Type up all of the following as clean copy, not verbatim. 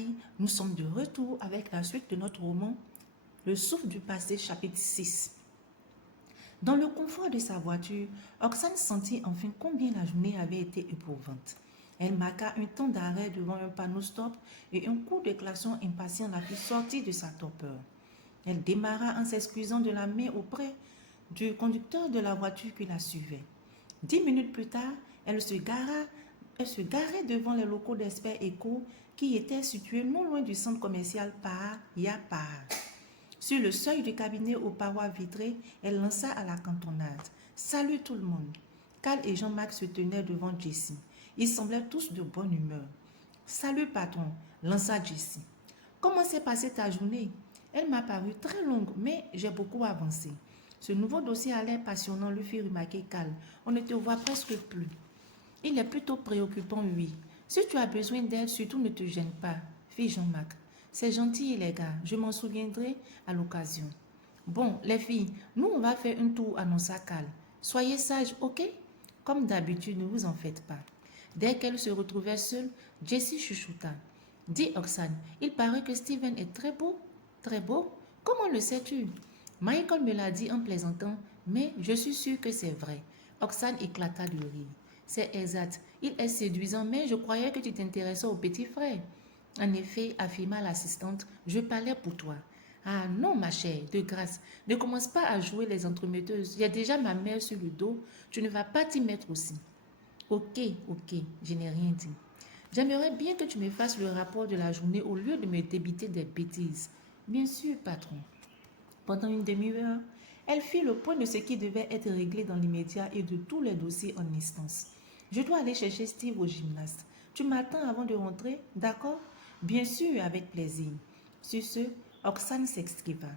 Aïe, nous sommes de retour avec la suite de notre roman Le souffle du passé, chapitre 6. Dans le confort de sa voiture, Oksane sentit enfin combien la journée avait été éprouvante. Elle marqua un temps d'arrêt devant un panneau stop et un coup de klaxon impatient la fit sortir de sa torpeur. Elle démarra en s'excusant de la main auprès du conducteur de la voiture qui la suivait. 10 minutes plus tard, elle se garait devant les locaux d'Expert Eco qui étaient situés non loin du centre commercial Par. Sur le seuil du cabinet aux parois vitrées, elle lança à la cantonade. « Salut tout le monde !» Cal et Jean-Marc se tenaient devant Jessie. Ils semblaient tous de bonne humeur. « Salut patron !» lança Jessie. « Comment s'est passée ta journée ?» Elle m'a paru très longue, mais j'ai beaucoup avancé. Ce nouveau dossier à l'air passionnant lui fit remarquer Cal. On ne te voit presque plus. Il est plutôt préoccupant, oui. Si tu as besoin d'aide, surtout ne te gêne pas, fit Jean-Marc. C'est gentil, les gars, je m'en souviendrai à l'occasion. Bon, les filles, nous on va faire un tour, annonça Cal. Soyez sages, ok? Comme d'habitude, ne vous en faites pas. Dès qu'elle se retrouvait seule, Jessie chuchota. Dis Oksane, il paraît que Steven est très beau. Très beau? Comment le sais-tu? Michael me l'a dit en plaisantant, mais je suis sûre que c'est vrai. Oksane éclata de rire. C'est exact, il est séduisant, mais je croyais que tu t'intéressais au petit frère. En effet, affirma l'assistante, je parlais pour toi. Ah non, ma chère, de grâce, ne commence pas à jouer les entremetteuses. Il y a déjà ma mère sur le dos, tu ne vas pas t'y mettre aussi. Ok, je n'ai rien dit. J'aimerais bien que tu me fasses le rapport de la journée au lieu de me débiter des bêtises. Bien sûr, patron. Pendant une demi-heure, elle fit le point de ce qui devait être réglé dans l'immédiat et de tous les dossiers en instance. Je dois aller chercher Steve au gymnase. Tu m'attends avant de rentrer, d'accord? Bien sûr, avec plaisir. Sur ce, Oksane s'exclama.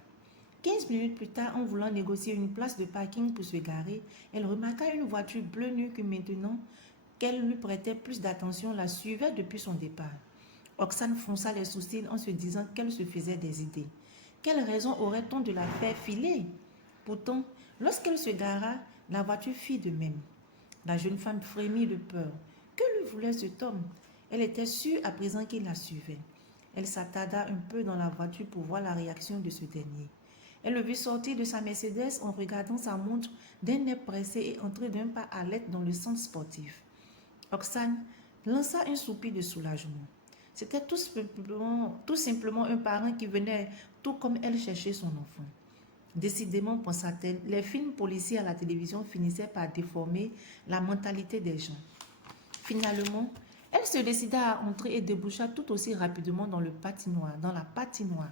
15 minutes plus tard, en voulant négocier une place de parking pour se garer, elle remarqua une voiture bleue nue que maintenant qu'elle lui prêtait plus d'attention la suivait depuis son départ. Oksane fronça les sourcils en se disant qu'elle se faisait des idées. Quelle raison aurait-on de la faire filer? Pourtant, lorsqu'elle se gara, la voiture fit de même. La jeune femme frémit de peur. Que lui voulait cet homme? Elle était sûre à présent qu'il la suivait. Elle s'attarda un peu dans la voiture pour voir la réaction de ce dernier. Elle le vit sortir de sa Mercedes en regardant sa montre d'un air pressé et entrer d'un pas à l'aide dans le centre sportif. Oksane lança un soupir de soulagement. C'était tout simplement un parent qui venait, tout comme elle cherchait son enfant. Décidément, pensa-t-elle, les films policiers à la télévision finissaient par déformer la mentalité des gens. Finalement, elle se décida à entrer et déboucha tout aussi rapidement dans la patinoire.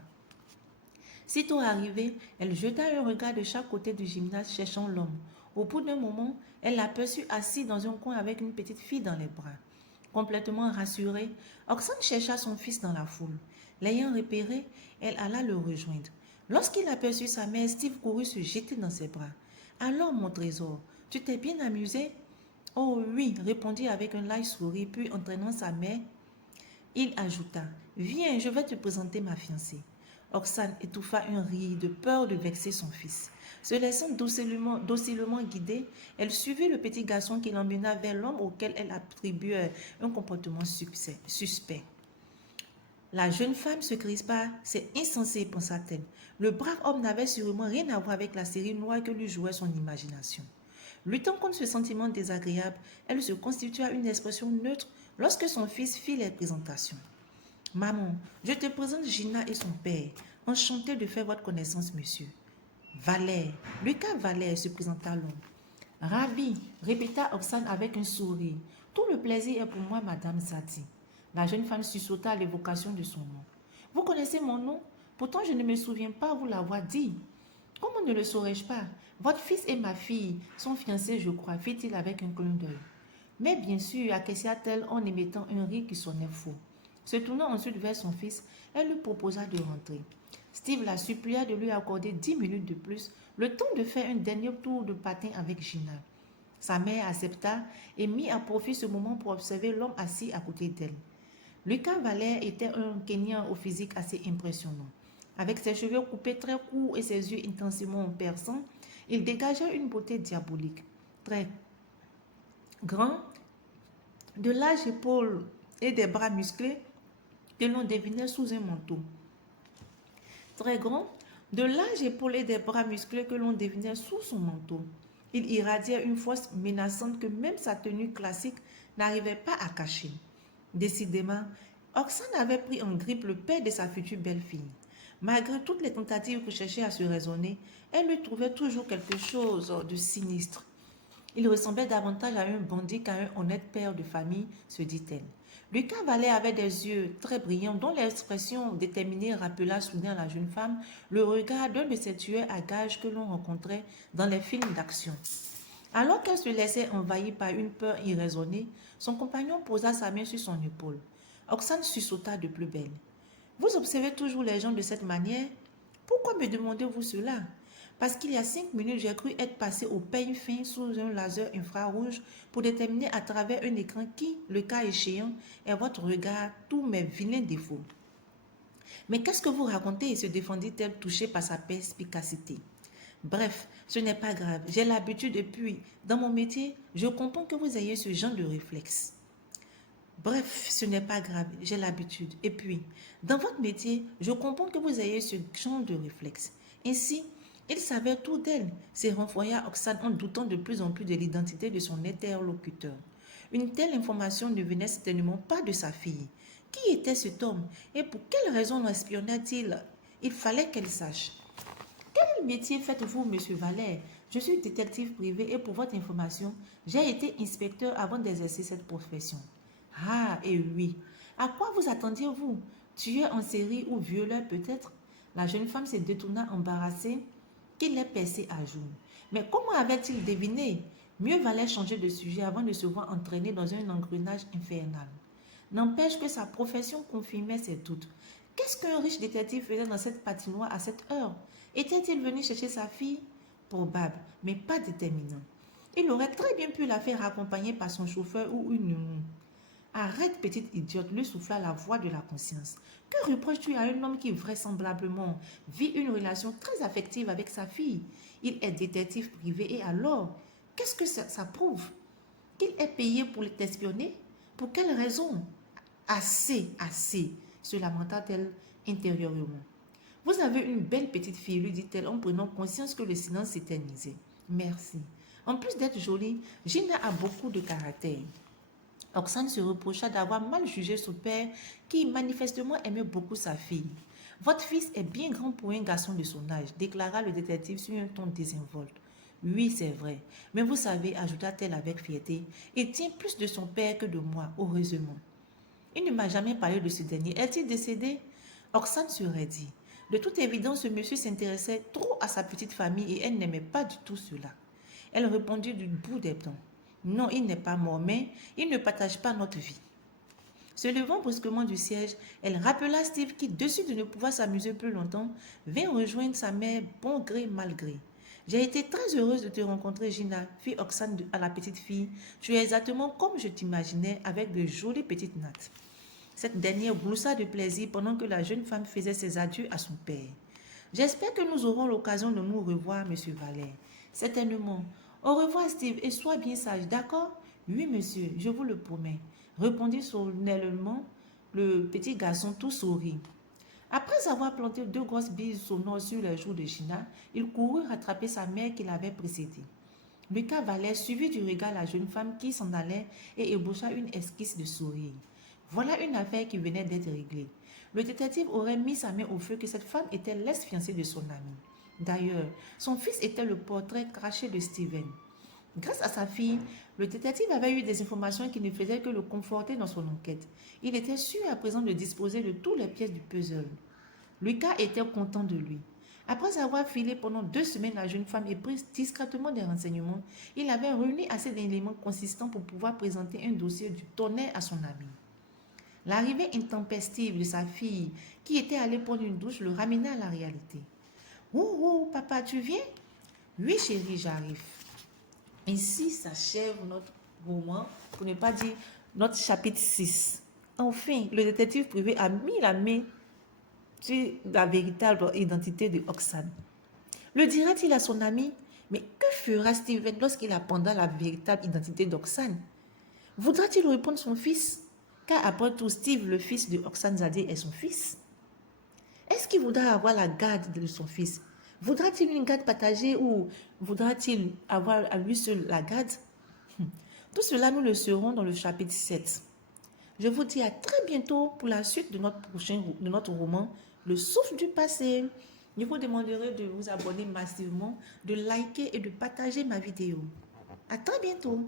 Sitôt arrivée, elle jeta un regard de chaque côté du gymnase cherchant l'homme. Au bout d'un moment, elle l'aperçut assis dans un coin avec une petite fille dans les bras. Complètement rassurée, Oksane chercha son fils dans la foule. L'ayant repéré, elle alla le rejoindre. Lorsqu'il aperçut sa mère, Steve courut se jeter dans ses bras. « Alors, mon trésor, tu t'es bien amusé ?» « Oh oui, répondit avec un light sourire, puis entraînant sa mère, il ajouta « Viens, je vais te présenter ma fiancée. » Oksane étouffa un rire de peur de vexer son fils. Se laissant docilement guider, elle suivit le petit garçon qui l'emmena vers l'homme auquel elle attribuait un comportement suspect. La jeune femme se crispa. « C'est insensé, pensa-t-elle. Le brave homme n'avait sûrement rien à voir avec la série noire que lui jouait son imagination. » Luttant contre ce sentiment désagréable, elle se constitua une expression neutre lorsque son fils fit les présentations. « Maman, je te présente Gina et son père. Enchanté de faire votre connaissance, monsieur. »« Valère, Lucas Valère, se présenta l'homme. »« Ravi, répéta Oksane avec un sourire. Tout le plaisir est pour moi, madame Zati. » La jeune femme sursauta à l'évocation de son nom. « Vous connaissez mon nom? Pourtant, je ne me souviens pas vous l'avoir dit. »« Comment ne le saurais-je pas? Votre fils et ma fille sont fiancés, je crois, fit-il avec un clin d'œil. »« Mais bien sûr, acquiesça-t-elle en émettant un rire qui sonnait faux. Se tournant ensuite vers son fils, elle lui proposa de rentrer. Steve la supplia de lui accorder 10 minutes de plus, le temps de faire un dernier tour de patin avec Gina. Sa mère accepta et mit à profit ce moment pour observer l'homme assis à côté d'elle. Lucas Valère était un Kenyan au physique assez impressionnant. Avec ses cheveux coupés très courts et ses yeux intensément perçants, il dégageait une beauté diabolique. Très grand, de larges épaules et des bras musclés, que l'on devinait sous un manteau. Très grand, de larges épaules et des bras musclés que l'on devinait sous son manteau. Il irradiait une force menaçante que même sa tenue classique n'arrivait pas à cacher. Décidément, Oxane avait pris en grippe le père de sa future belle-fille. Malgré toutes les tentatives que cherchait à se raisonner, elle lui trouvait toujours quelque chose de sinistre. Il ressemblait davantage à un bandit qu'à un honnête père de famille, se dit-elle. Lucas Vallet avait des yeux très brillants dont l'expression déterminée rappela soudain à la jeune femme le regard d'un de ces tueurs à gages que l'on rencontrait dans les films d'action. Alors qu'elle se laissait envahir par une peur irraisonnée, son compagnon posa sa main sur son épaule. Oxane sursauta de plus belle. Vous observez toujours les gens de cette manière? Pourquoi me demandez-vous cela? Parce qu'il y a 5 minutes, j'ai cru être passé au peigne fin sous un laser infrarouge pour déterminer à travers un écran qui, le cas échéant, est votre regard, tous mes vilains défauts. Mais qu'est-ce que vous racontez? Se défendit-elle touchée par sa perspicacité. Bref, ce n'est pas grave, j'ai l'habitude et puis, dans mon métier, je comprends que vous ayez ce genre de réflexe. Bref, ce n'est pas grave, j'ai l'habitude. Et puis, dans votre métier, je comprends que vous ayez ce genre de réflexe. Ainsi, il savait tout d'elle, se renvoya Oxane en doutant de plus en plus de l'identité de son interlocuteur. Une telle information ne venait certainement pas de sa fille. Qui était cet homme et pour quelle raison l'espionnait-il? Il fallait qu'elle sache. Quel métier faites-vous, monsieur Valère? Je suis détective privé et pour votre information, j'ai été inspecteur avant d'exercer cette profession. Ah, et oui. À quoi vous attendiez-vous? Tueur en série ou violeur peut-être? La jeune femme se détourna embarrassée qu'il l'ait percé à jour. Mais comment avait-il deviné? Mieux valait changer de sujet avant de se voir entraîné dans un engrenage infernal. N'empêche que sa profession confirmait ses doutes. Qu'est-ce qu'un riche détective faisait dans cette patinoire à cette heure? Était-il venu chercher sa fille? Probable, mais pas déterminant. Il aurait très bien pu la faire accompagner par son chauffeur ou une nounou. Arrête, petite idiote, lui souffla la voix de la conscience. Que reproches-tu à un homme qui vraisemblablement vit une relation très affective avec sa fille? Il est détective privé et alors, qu'est-ce que ça prouve? Qu'il est payé pour t'espionner? Pour quelle raison? Assez, assez, se lamenta-t-elle intérieurement. Vous avez une belle petite fille, lui dit-elle en prenant conscience que le silence s'éternisait. Merci. En plus d'être jolie, Gina a beaucoup de caractère. Oxane se reprocha d'avoir mal jugé son père qui manifestement aimait beaucoup sa fille. Votre fils est bien grand pour un garçon de son âge, déclara le détective sur un ton désinvolte. Oui, c'est vrai, mais vous savez, ajouta-t-elle avec fierté, il tient plus de son père que de moi, heureusement. Il ne m'a jamais parlé de ce dernier. Est-il décédé? Oxane se raidit. De toute évidence, ce monsieur s'intéressait trop à sa petite famille et elle n'aimait pas du tout cela. Elle répondit du bout des dents. Non, il n'est pas mort, mais il ne partage pas notre vie. Se levant brusquement du siège, elle rappela Steve qui, déçu de ne pouvoir s'amuser plus longtemps, vint rejoindre sa mère bon gré mal gré. J'ai été très heureuse de te rencontrer, Gina, fit Oxane à la petite fille. Tu es exactement comme je t'imaginais, avec de jolies petites nattes. Cette dernière gloussa de plaisir pendant que la jeune femme faisait ses adieux à son père. J'espère que nous aurons l'occasion de nous revoir, monsieur Valère. Certainement. Au revoir, Steve, et sois bien sage, d'accord? Oui, monsieur, je vous le promets, répondit solennellement le petit garçon tout sourire. Après avoir planté 2 grosses bises sonores sur les joues de Gina, il courut rattraper sa mère qui l'avait précédé. Lucas Valère suivit du regard la jeune femme qui s'en allait et ébaucha une esquisse de sourire. Voilà une affaire qui venait d'être réglée. Le détective aurait mis sa main au feu que cette femme était l'ex-fiancée de son ami. D'ailleurs, son fils était le portrait craché de Steven. Grâce à sa fille, le détective avait eu des informations qui ne faisaient que le conforter dans son enquête. Il était sûr à présent de disposer de toutes les pièces du puzzle. Lucas était content de lui. Après avoir filé pendant 2 semaines la jeune femme et pris discrètement des renseignements, il avait réuni assez d'éléments consistants pour pouvoir présenter un dossier du tonnerre à son ami. L'arrivée intempestive de sa fille, qui était allée prendre une douche, le ramena à la réalité. « Oh, papa, tu viens? » « Oui, chérie, j'arrive. » Ainsi s'achève notre roman, pour ne pas dire notre chapitre 6. Enfin, le détective privé a mis la main sur la véritable identité de Oxane. Le dira-t-il à son ami? Mais que fera Steven lorsqu'il apprendra la véritable identité d'Oxane? Voudra-t-il répondre son fils? Car après tout, Steve, le fils de Oksane Zadeh, est son fils. Est-ce qu'il voudra avoir la garde de son fils? Voudra-t-il une garde partagée ou voudra-t-il avoir à lui seul la garde? Tout cela, nous le saurons dans le chapitre 7. Je vous dis à très bientôt pour la suite de notre roman, Le souffle du passé. Je vous demanderai de vous abonner massivement, de liker et de partager ma vidéo. À très bientôt.